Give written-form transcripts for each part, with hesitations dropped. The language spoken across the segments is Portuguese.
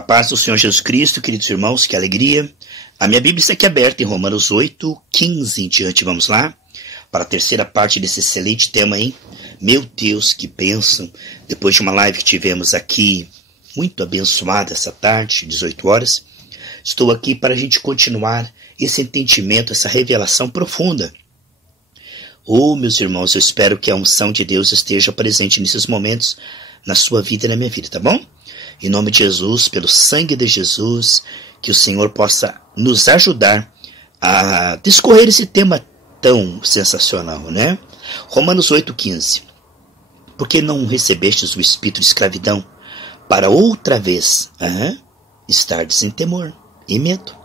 A paz do Senhor Jesus Cristo, queridos irmãos, que alegria. A minha Bíblia está aqui aberta em Romanos 8, 15 em diante. Vamos lá para a terceira parte desse excelente tema, hein? Meu Deus, que bênção. Depois de uma live que tivemos aqui, muito abençoada essa tarde, 18 horas, estou aqui para a gente continuar esse entendimento, essa revelação profunda. Oh, meus irmãos, eu espero que a unção de Deus esteja presente nesses momentos na sua vida e na minha vida, tá bom? Em nome de Jesus, pelo sangue de Jesus, que o Senhor possa nos ajudar a discorrer esse tema tão sensacional, né? Romanos 8,15. Porque não recebestes o espírito de escravidão para outra vez estardes em temor e medo,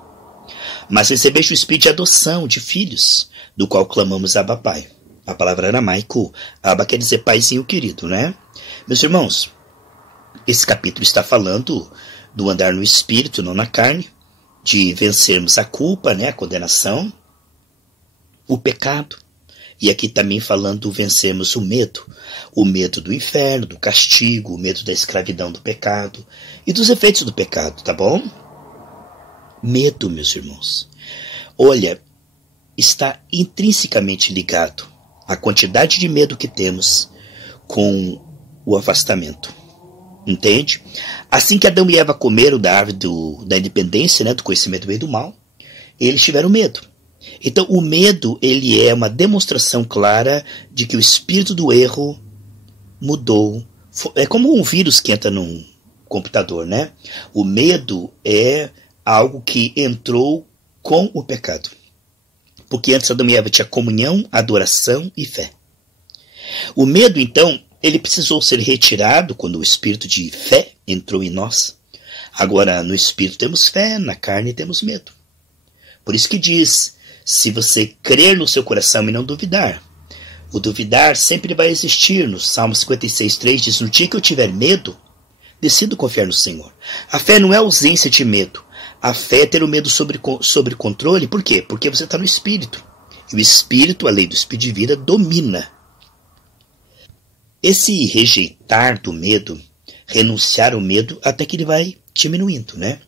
mas recebeste o espírito de adoção de filhos, do qual clamamos Abba Pai. A palavra aramaico, Abba quer dizer paizinho querido, né? Meus irmãos, esse capítulo está falando do andar no espírito, não na carne, de vencermos a culpa, né, a condenação, o pecado, e aqui também falando vencermos o medo do inferno, do castigo, o medo da escravidão do pecado e dos efeitos do pecado, tá bom? Medo, meus irmãos, olha, está intrinsecamente ligado a quantidade de medo que temos com o afastamento. Entende? Assim que Adão e Eva comeram da árvore da independência, né, do conhecimento do bem e do mal, eles tiveram medo. Então o medo, ele é uma demonstração clara de que o espírito do erro mudou. É como um vírus que entra num computador, né? O medo é algo que entrou com o pecado. Porque antes Adão e Eva tinha comunhão, adoração e fé. O medo, então, ele precisou ser retirado quando o espírito de fé entrou em nós. Agora, no espírito temos fé, na carne temos medo. Por isso que diz, se você crer no seu coração e não duvidar. O duvidar sempre vai existir. No Salmo 56,3 diz, no dia que eu tiver medo, decido confiar no Senhor. A fé não é ausência de medo. A fé é ter o medo sobre controle. Por quê? Porque você está no espírito. E o espírito, a lei do espírito de vida, domina. Esse rejeitar do medo, renunciar ao medo, até que ele vai diminuindo, né?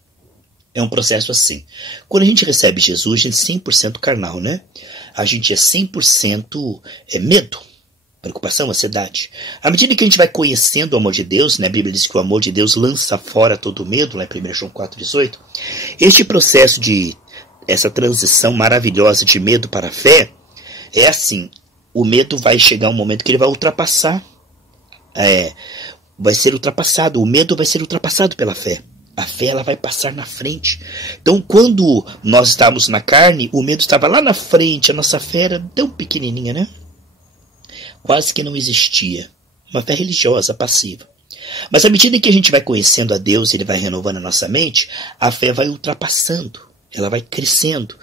É um processo assim. Quando a gente recebe Jesus, a gente é 100% carnal, né? A gente é 100% medo, preocupação, ansiedade. À medida que a gente vai conhecendo o amor de Deus, né? A Bíblia diz que o amor de Deus lança fora todo medo, lá em 1 João 4,18. Este processo essa transição maravilhosa de medo para a fé, é assim, o medo vai chegar um momento que ele vai ultrapassar. Vai ser ultrapassado, o medo vai ser ultrapassado pela fé. A fé, ela vai passar na frente. Então, quando nós estávamos na carne, o medo estava lá na frente, a nossa fé era tão pequenininha, né? Quase que não existia. Uma fé religiosa, passiva. Mas à medida que a gente vai conhecendo a Deus, ele vai renovando a nossa mente, a fé vai ultrapassando, ela vai crescendo.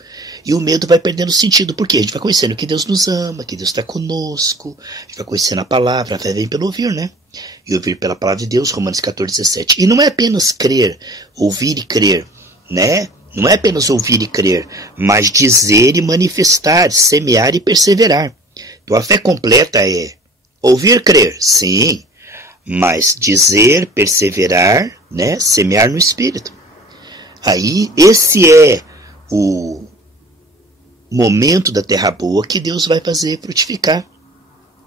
E o medo vai perdendo sentido. Por quê? A gente vai conhecendo que Deus nos ama, que Deus está conosco. A gente vai conhecendo a palavra. A fé vem pelo ouvir, né? E ouvir pela palavra de Deus, Romanos 14,17. E não é apenas crer, ouvir e crer, né? Não é apenas ouvir e crer, mas dizer e manifestar, semear e perseverar. Então a fé completa é ouvir, crer, sim, mas dizer, perseverar, né? Semear no Espírito. Aí, esse é o momento da terra boa que Deus vai fazer frutificar.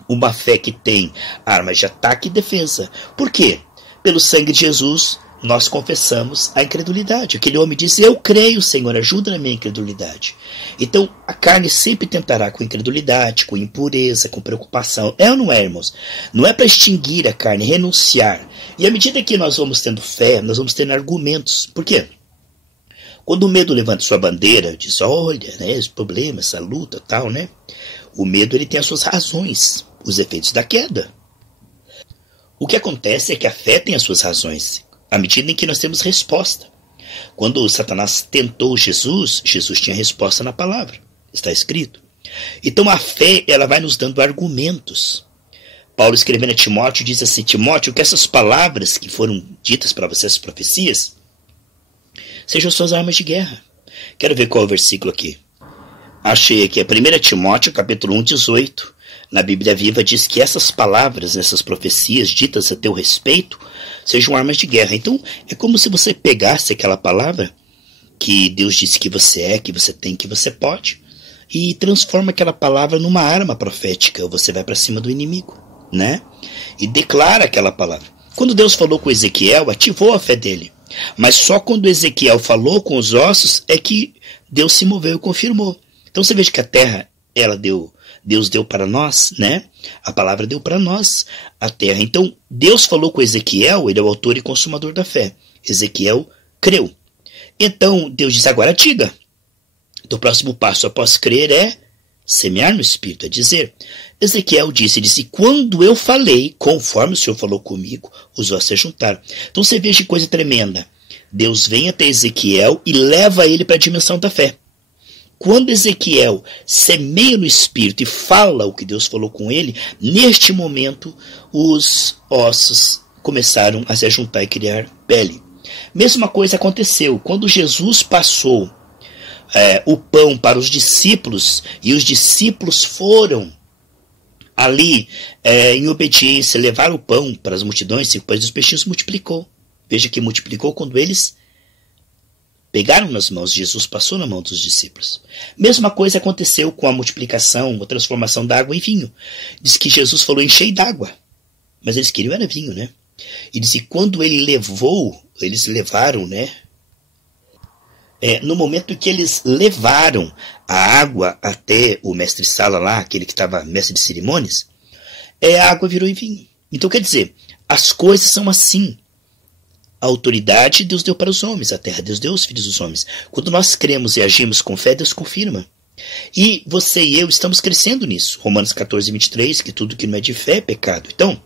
Uma fé que tem armas de ataque e defesa. Por quê? Pelo sangue de Jesus, nós confessamos a incredulidade. Aquele homem disse, eu creio, Senhor, ajuda na minha incredulidade. Então, a carne sempre tentará com incredulidade, com impureza, com preocupação. É ou não é, irmãos? Não é para extinguir a carne, renunciar. E à medida que nós vamos tendo fé, nós vamos tendo argumentos. Por quê? Quando o medo levanta sua bandeira, diz, olha, né, esse problema, essa luta, tal, né? O medo, ele tem as suas razões, os efeitos da queda. O que acontece é que a fé tem as suas razões, à medida em que nós temos resposta. Quando Satanás tentou Jesus, Jesus tinha resposta na palavra, está escrito. Então a fé, ela vai nos dando argumentos. Paulo, escrevendo a Timóteo, diz assim, Timóteo, que essas palavras que foram ditas para você, as profecias, sejam suas armas de guerra. Quero ver qual é o versículo aqui. Achei aqui, é 1 Timóteo, capítulo 1, 18. Na Bíblia Viva diz que essas palavras, essas profecias ditas a teu respeito, sejam armas de guerra. Então, é como se você pegasse aquela palavra que Deus disse que você é, que você tem, que você pode, e transforma aquela palavra numa arma profética. Você vai para cima do inimigo, né? E declara aquela palavra. Quando Deus falou com Ezequiel, ativou a fé dele. Mas só quando Ezequiel falou com os ossos é que Deus se moveu e confirmou. Então você veja que a terra, Deus deu para nós, né? A palavra deu para nós a terra. Então Deus falou com Ezequiel, ele é o autor e consumador da fé. Ezequiel creu. Então Deus diz, agora diga. Então o próximo passo após crer é semear no Espírito, é dizer. Ezequiel disse, quando eu falei, conforme o Senhor falou comigo, os ossos se juntaram. Então você veja que coisa tremenda. Deus vem até Ezequiel e leva ele para a dimensão da fé. Quando Ezequiel semeia no Espírito e fala o que Deus falou com ele, neste momento os ossos começaram a se juntar e criar pele. Mesma coisa aconteceu quando Jesus passou o pão para os discípulos e os discípulos foram ali em obediência, levar o pão para as multidões, 5 pães e os peixinhos, multiplicou. Veja que multiplicou quando eles pegaram nas mãos, Jesus passou na mão dos discípulos. Mesma coisa aconteceu com a multiplicação, a transformação da água em vinho. Diz que Jesus falou, enchei d'água. Mas eles queriam era vinho, né? E diz que quando ele levou, eles levaram, né? No momento que eles levaram a água até o mestre-sala lá, aquele que estava mestre de cerimônias, a água virou em vinho. Então quer dizer, as coisas são assim. A autoridade Deus deu para os homens, a terra Deus deu aos filhos dos homens. Quando nós cremos e agimos com fé, Deus confirma. E você e eu estamos crescendo nisso. Romanos 14, 23, que tudo que não é de fé é pecado. Então,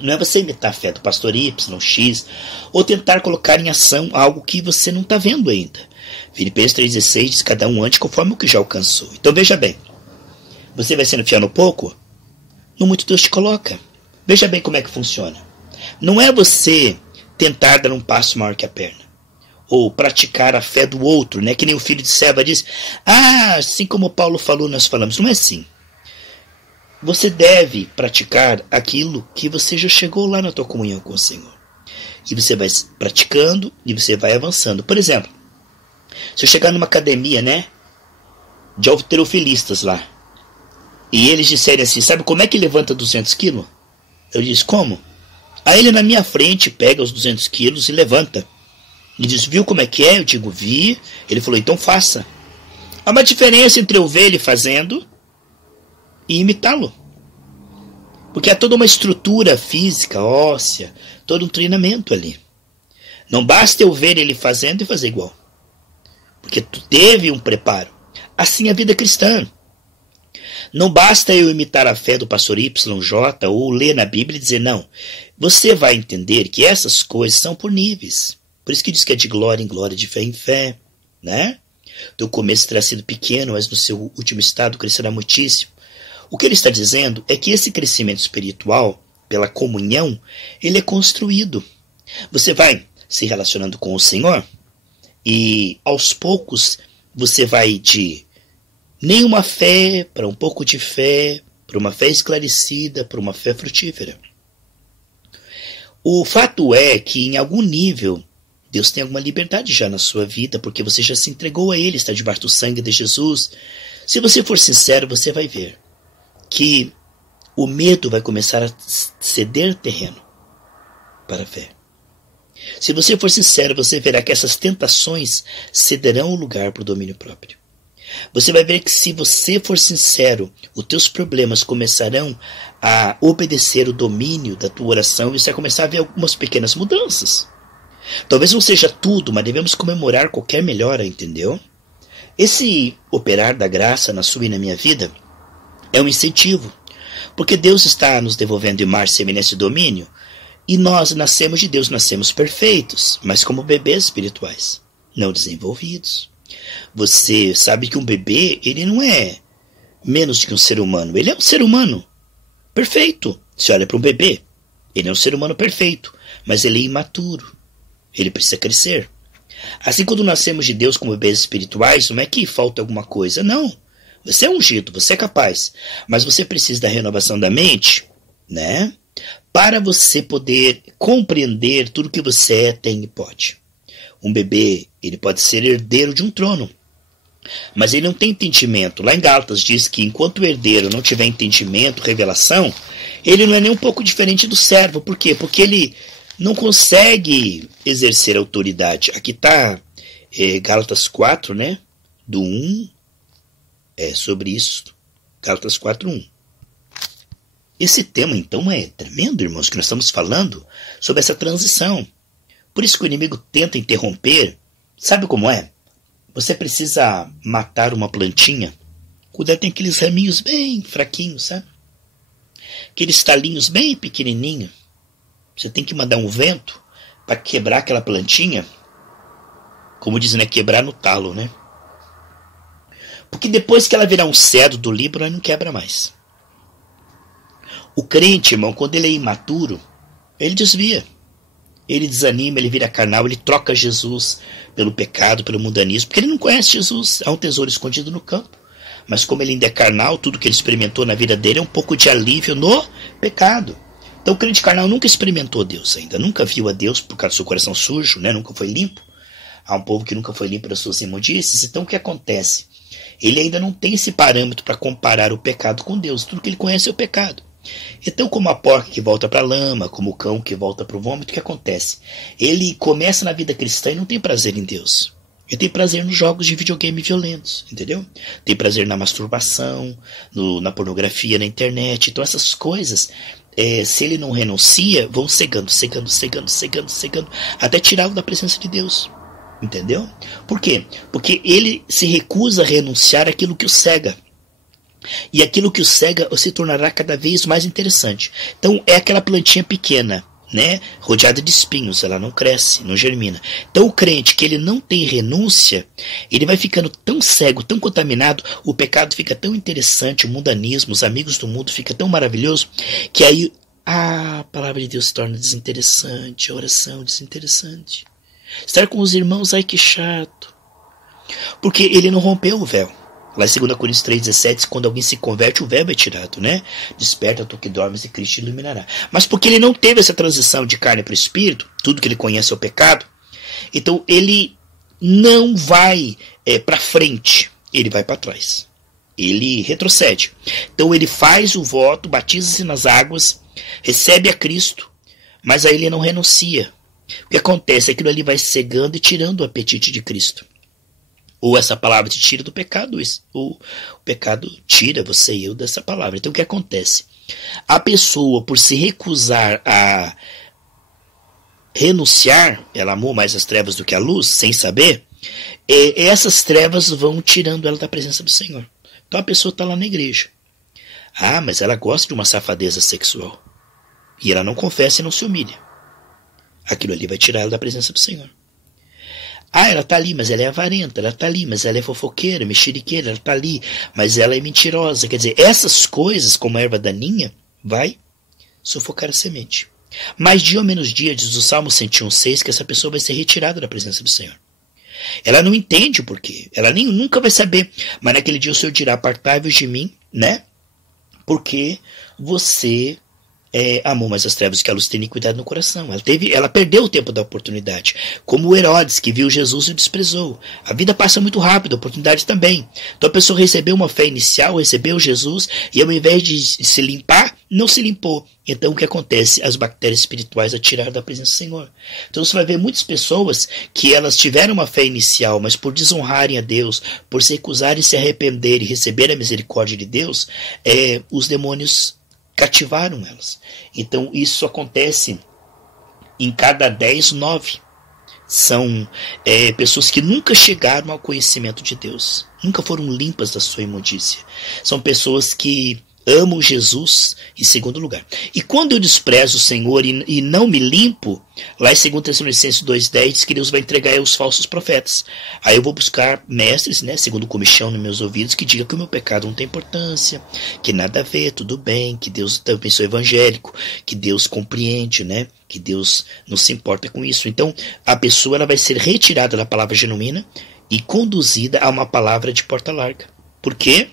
não é você imitar a fé do pastor Y, X, ou tentar colocar em ação algo que você não está vendo ainda. Filipenses 3,16 diz, cada um ande conforme o que já alcançou. Então veja bem, você vai sendo fiel no pouco, no muito Deus te coloca. Veja bem como é que funciona. Não é você tentar dar um passo maior que a perna, ou praticar a fé do outro, né? Que nem o filho de Seva diz, assim como Paulo falou, nós falamos. Não é assim. Você deve praticar aquilo que você já chegou lá na tua comunhão com o Senhor. E você vai praticando e você vai avançando. Por exemplo, se eu chegar numa academia, né, de halterofilistas lá, e eles disserem assim, sabe como é que levanta 200 quilos? Eu disse, como? Aí ele na minha frente pega os 200 quilos e levanta. E diz, viu como é que é? Eu digo, vi. Ele falou, então faça. Há uma diferença entre eu ver ele fazendo e imitá-lo. Porque há toda uma estrutura física, óssea, todo um treinamento ali. Não basta eu ver ele fazendo e fazer igual. Porque tu teve um preparo. Assim a vida cristã. Não basta eu imitar a fé do pastor YJ ou ler na Bíblia e dizer não. Você vai entender que essas coisas são por níveis. Por isso que diz que é de glória em glória, de fé em fé, né? Teu começo terá sido pequeno, mas no seu último estado crescerá muitíssimo. O que ele está dizendo é que esse crescimento espiritual, pela comunhão, ele é construído. Você vai se relacionando com o Senhor e aos poucos você vai de nenhuma fé para um pouco de fé, para uma fé esclarecida, para uma fé frutífera. O fato é que em algum nível Deus tem alguma liberdade já na sua vida, porque você já se entregou a Ele, está debaixo do sangue de Jesus. Se você for sincero, você vai ver que o medo vai começar a ceder terreno para a fé. Se você for sincero, você verá que essas tentações cederão o lugar para o domínio próprio. Você vai ver que se você for sincero, os teus problemas começarão a obedecer o domínio da tua oração e você vai começar a ver algumas pequenas mudanças. Talvez não seja tudo, mas devemos comemorar qualquer melhora, entendeu? Esse operar da graça na sua e na minha vida é um incentivo, porque Deus está nos devolvendo em mais semelhança e domínio, e nós nascemos de Deus, nascemos perfeitos, mas como bebês espirituais, não desenvolvidos. Você sabe que um bebê, ele não é menos que um ser humano, ele é um ser humano perfeito. Você olha para um bebê, ele é um ser humano perfeito, mas ele é imaturo, ele precisa crescer. Assim, quando nascemos de Deus como bebês espirituais, não é que falta alguma coisa, não. Você é ungido, você é capaz. Mas você precisa da renovação da mente, né? Para você poder compreender tudo que você é, tem e pode. Um bebê, ele pode ser herdeiro de um trono, mas ele não tem entendimento. Lá em Gálatas diz que enquanto o herdeiro não tiver entendimento, revelação, ele não é nem um pouco diferente do servo. Por quê? Porque ele não consegue exercer autoridade. Aqui está Gálatas 4, né? Do 1, sobre isso. Gálatas 4, 1. Esse tema, então, é tremendo, irmãos, que nós estamos falando sobre essa transição. Por isso que o inimigo tenta interromper. Sabe como é? Você precisa matar uma plantinha. Cuidado, tem aqueles raminhos bem fraquinhos, sabe? Aqueles talinhos bem pequenininhos. Você tem que mandar um vento para quebrar aquela plantinha. Como dizem, né? Quebrar no talo, né? Porque depois que ela virar um cedro do Líbano, ela não quebra mais. O crente, irmão, quando ele é imaturo, ele desvia. Ele desanima, ele vira carnal, ele troca Jesus pelo pecado, pelo mundanismo, porque ele não conhece Jesus. Há um tesouro escondido no campo. Mas como ele ainda é carnal, tudo que ele experimentou na vida dele é um pouco de alívio no pecado. Então o crente carnal nunca experimentou Deus ainda, nunca viu a Deus por causa do seu coração sujo, né? Nunca foi limpo. Há um povo que nunca foi limpo das suas imundícies. Então o que acontece? Ele ainda não tem esse parâmetro para comparar o pecado com Deus. Tudo que ele conhece é o pecado. Então, como a porca que volta para a lama, como o cão que volta para o vômito, o que acontece? Ele começa na vida cristã e não tem prazer em Deus. Ele tem prazer nos jogos de videogame violentos, entendeu? Tem prazer na masturbação, na pornografia, na internet. Então essas coisas, se ele não renuncia, vão cegando, até tirá-lo da presença de Deus. Entendeu? Por quê? Porque ele se recusa a renunciar àquilo que o cega. E aquilo que o cega se tornará cada vez mais interessante. Então é aquela plantinha pequena, né, rodeada de espinhos, ela não cresce, não germina. Então o crente que ele não tem renúncia, ele vai ficando tão cego, tão contaminado, o pecado fica tão interessante, o mundanismo, os amigos do mundo fica tão maravilhoso, que aí a palavra de Deus se torna desinteressante, a oração desinteressante. Estar com os irmãos, ai que chato. Porque ele não rompeu o véu. Lá em 2 Coríntios 3,17, quando alguém se converte, o véu é tirado, né? Desperta tu que dormes e Cristo te iluminará. Mas porque ele não teve essa transição de carne para o espírito, tudo que ele conhece é o pecado, então ele não vai para frente, ele vai para trás. Ele retrocede. Então ele faz o voto, batiza-se nas águas, recebe a Cristo, mas aí ele não renuncia. O que acontece? Aquilo ali vai cegando e tirando o apetite de Cristo. Ou essa palavra te tira do pecado, ou o pecado tira você e eu dessa palavra. Então o que acontece? A pessoa, por se recusar a renunciar, ela amou mais as trevas do que a luz, sem saber, essas trevas vão tirando ela da presença do Senhor. Então a pessoa está lá na igreja. Ah, mas ela gosta de uma safadeza sexual. E ela não confessa e não se humilha. Aquilo ali vai tirar ela da presença do Senhor. Ah, ela está ali, mas ela é avarenta. Ela está ali, mas ela é fofoqueira, mexeriqueira. Ela está ali, mas ela é mentirosa. Quer dizer, essas coisas, como a erva daninha, vai sufocar a semente. Mais dia ou menos dia, diz o Salmo 101,6, que essa pessoa vai ser retirada da presença do Senhor. Ela não entende o porquê. Ela nunca vai saber. Mas naquele dia o Senhor dirá, apartai-vos de mim, né? Porque você amou mais as trevas que a luz, tem iniquidade no coração. Ela perdeu o tempo da oportunidade. Como o Herodes, que viu Jesus e o desprezou. A vida passa muito rápido, a oportunidade também. Então a pessoa recebeu uma fé inicial, recebeu Jesus, e ao invés de se limpar, não se limpou. Então o que acontece? As bactérias espirituais a tiraram da presença do Senhor. Então você vai ver muitas pessoas que elas tiveram uma fé inicial, mas por desonrarem a Deus, por se recusarem se arrepender e receber a misericórdia de Deus, os demônios cativaram elas. Então isso acontece em cada 10, 9. São pessoas que nunca chegaram ao conhecimento de Deus, nunca foram limpas da sua imundícia. São pessoas que amam Jesus em segundo lugar. E quando eu desprezo o Senhor e não me limpo, lá em 2 Tessalonicenses 2,10 diz que Deus vai entregar os falsos profetas. Aí eu vou buscar mestres, né, segundo comichão nos meus ouvidos, que digam que o meu pecado não tem importância, que nada a ver, tudo bem, que Deus também sou evangélico, que Deus compreende, né, que Deus não se importa com isso. Então a pessoa ela vai ser retirada da palavra genuína e conduzida a uma palavra de porta larga. Por quê?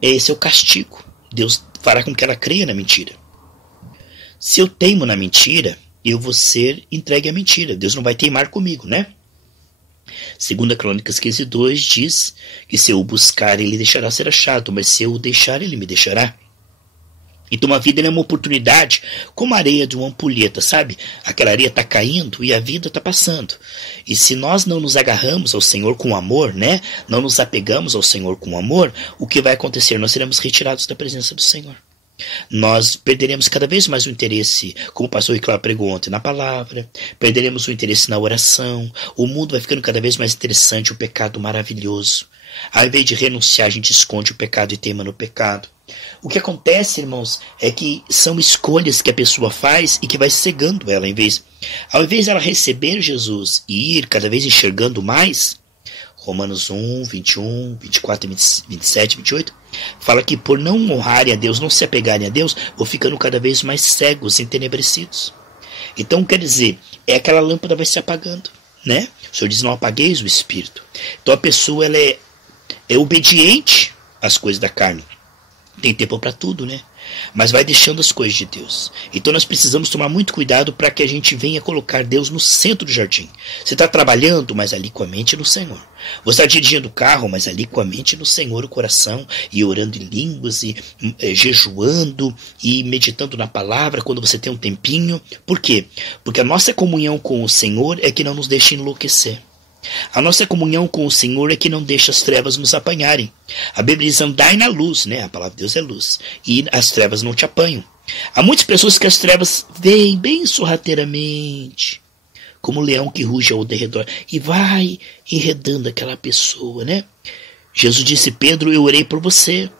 Esse é o castigo. Deus fará com que ela creia na mentira. Se eu teimo na mentira, eu vou ser entregue à mentira. Deus não vai teimar comigo, né? 2 Crônicas 15:2 diz que se eu o buscar, ele deixará ser achado, mas se eu o deixar, ele me deixará. Então a vida é uma oportunidade, como a areia de uma ampulheta, sabe? Aquela areia está caindo e a vida está passando. E se nós não nos agarramos ao Senhor com amor, né? Não nos apegamos ao Senhor com amor, o que vai acontecer? Nós seremos retirados da presença do Senhor. Nós perderemos cada vez mais o interesse, como o pastor Riclá pregou ontem, na palavra. Perderemos o interesse na oração. O mundo vai ficando cada vez mais interessante, o pecado maravilhoso. Ao invés de renunciar, a gente esconde o pecado e teima no pecado. O que acontece, irmãos, é que são escolhas que a pessoa faz e que vai cegando ela. Ao invés dela receber Jesus e ir cada vez enxergando mais, Romanos 1, 21, 24, 27, 28, fala que por não honrarem a Deus, não se apegarem a Deus, vão ficando cada vez mais cegos, entenebrecidos. Então, quer dizer, aquela lâmpada vai se apagando, né? O Senhor diz, não apagueis o Espírito. Então a pessoa ela é obediente às coisas da carne. Tem tempo para tudo, né? Mas vai deixando as coisas de Deus. Então nós precisamos tomar muito cuidado para que a gente venha colocar Deus no centro do jardim. Você está trabalhando, mas ali com a mente no Senhor. Você está dirigindo o carro, mas ali com a mente no Senhor, o coração, e orando em línguas, e jejuando, e meditando na palavra quando você tem um tempinho. Por quê? Porque a nossa comunhão com o Senhor é que não nos deixa enlouquecer. A nossa comunhão com o Senhor é que não deixa as trevas nos apanharem. A Bíblia diz, andai na luz, né? A palavra de Deus é luz. E as trevas não te apanham. Há muitas pessoas que as trevas vêm bem sorrateiramente, como um leão que ruge ao derredor, e vai enredando aquela pessoa, né? Jesus disse, Pedro, eu orei por você,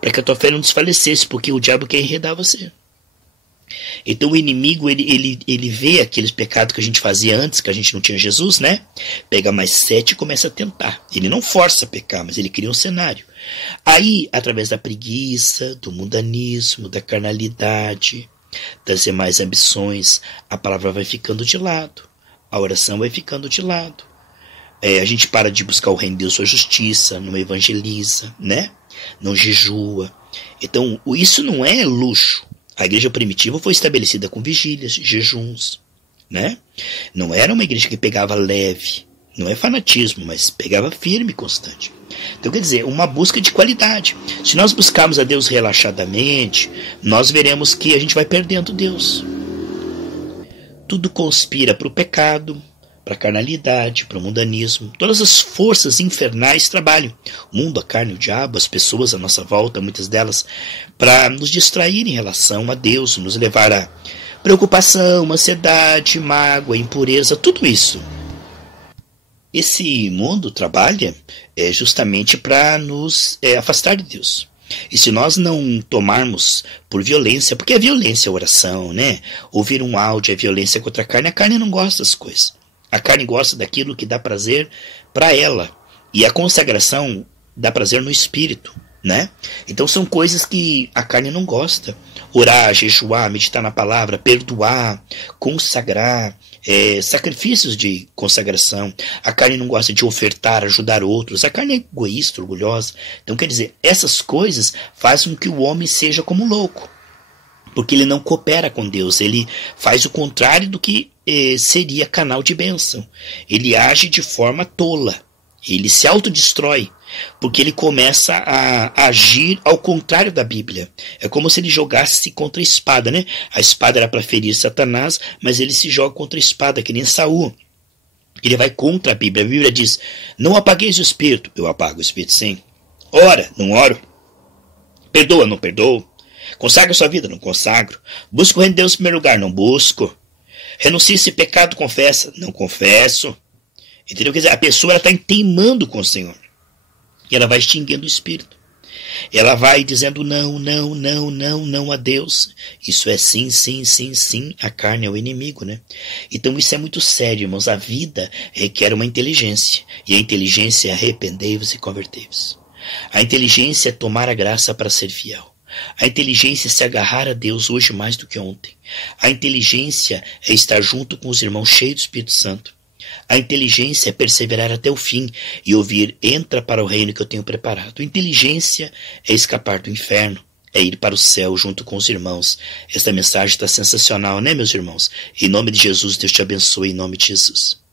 para que a tua fé não desfalecesse, porque o diabo quer enredar você. Então o inimigo, ele vê aqueles pecados que a gente fazia antes, que a gente não tinha Jesus, né? Pega mais 7 e começa a tentar. Ele não força a pecar, mas ele cria um cenário. Aí, através da preguiça, do mundanismo, da carnalidade, das demais ambições, a palavra vai ficando de lado. A oração vai ficando de lado. A gente para de buscar o reino de Deus, sua justiça, não evangeliza, né? Não jejua. Então, isso não é luxo. A igreja primitiva foi estabelecida com vigílias, jejuns, né? Não era uma igreja que pegava leve, não é fanatismo, mas pegava firme e constante. Então, quer dizer, uma busca de qualidade. Se nós buscarmos a Deus relaxadamente, nós veremos que a gente vai perdendo Deus. Tudo conspira para o pecado, para a carnalidade, para o mundanismo. Todas as forças infernais trabalham. O mundo, a carne, o diabo, as pessoas à nossa volta, muitas delas, para nos distrair em relação a Deus, nos levar a preocupação, ansiedade, mágoa, impureza, tudo isso. Esse mundo trabalha justamente para nos afastar de Deus. E se nós não tomarmos por violência, porque é violência a oração, né? Ouvir um áudio é violência contra a carne não gosta das coisas. A carne gosta daquilo que dá prazer para ela. E a consagração dá prazer no espírito, né? Então são coisas que a carne não gosta. Orar, jejuar, meditar na palavra, perdoar, consagrar, sacrifícios de consagração. A carne não gosta de ofertar, ajudar outros. A carne é egoísta, orgulhosa. Então quer dizer, essas coisas fazem com que o homem seja como louco. Porque ele não coopera com Deus. Ele faz o contrário do que seria canal de bênção. Ele age de forma tola. Ele se autodestrói. Porque ele começa a agir ao contrário da Bíblia. É como se ele jogasse contra a espada, né? A espada era para ferir Satanás, mas ele se joga contra a espada, que nem Saul. Ele vai contra a Bíblia. A Bíblia diz, não apagueis o Espírito. Eu apago o Espírito, sim. Ora, não oro. Perdoa, não perdoo. Consagra sua vida, não consagro. Busco o reino de Deus em primeiro lugar, não busco. Renuncia esse pecado, confessa, não confesso. Entendeu? Quer dizer, a pessoa está teimando com o Senhor. E ela vai extinguindo o Espírito. Ela vai dizendo não, não, não, não, não a Deus. Isso é sim, sim, sim, sim. A carne é o inimigo, né? Então isso é muito sério, irmãos. A vida requer uma inteligência. E a inteligência é arrependei-vos e convertei-vos. A inteligência é tomar a graça para ser fiel. A inteligência é se agarrar a Deus hoje mais do que ontem. A inteligência é estar junto com os irmãos cheios do Espírito Santo. A inteligência é perseverar até o fim e ouvir: entra para o reino que eu tenho preparado. Inteligência é escapar do inferno, é ir para o céu junto com os irmãos. Esta mensagem está sensacional, né, meus irmãos? Em nome de Jesus, Deus te abençoe, em nome de Jesus.